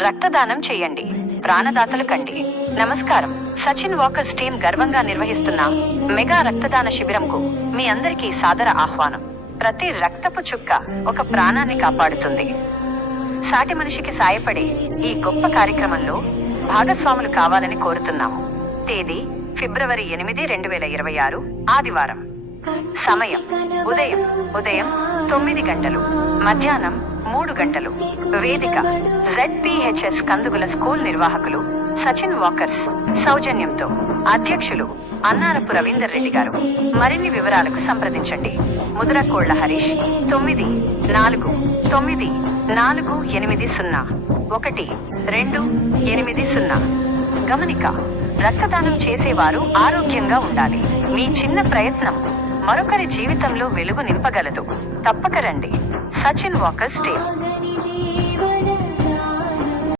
రక్తదానం చేయండి, ప్రాణదాతలు కండి. నమస్కారం. సచిన్ వాకర్స్ టీం గర్వంగా నిర్వహిస్తున్న మెగా రక్తదాన శిబిరంకు మీ అందరికీ సాదర ఆహ్వానం. ప్రతి రక్తపు చుక్క ఒక ప్రాణాన్ని కాపాడుతుంది. సాటి మనిషికి సాయపడే ఈ గొప్ప కార్యక్రమంలో భాగస్వాములు కావాలని కోరుతున్నాము. తేదీ ఫిబ్రవరి 8, 2026 ఆదివారం. సమయం ఉదయం 9 గంటలు, మధ్యాహ్నం 3 గంటలు. వేదిక ZPHS కందుగుల స్కూల్ నిర్వాహకులు సచిన్ వాకర్స్ సౌజన్యంతో. అధ్యక్షులు అన్నారపు రవీందర్ రెడ్డి గారు. మరిన్ని వివరాలకు సంప్రదించండి. ముద్రకోళ్ల హరీష్ 9448012880. గమనిక: రక్తదానం చేసేవారు ఆరోగ్యంగా ఉండాలి. మీ చిన్న ప్రయత్నం మరొకరి జీవితంలో వెలుగు నింపగలదు. తప్పక రండి. Sachin walkers team.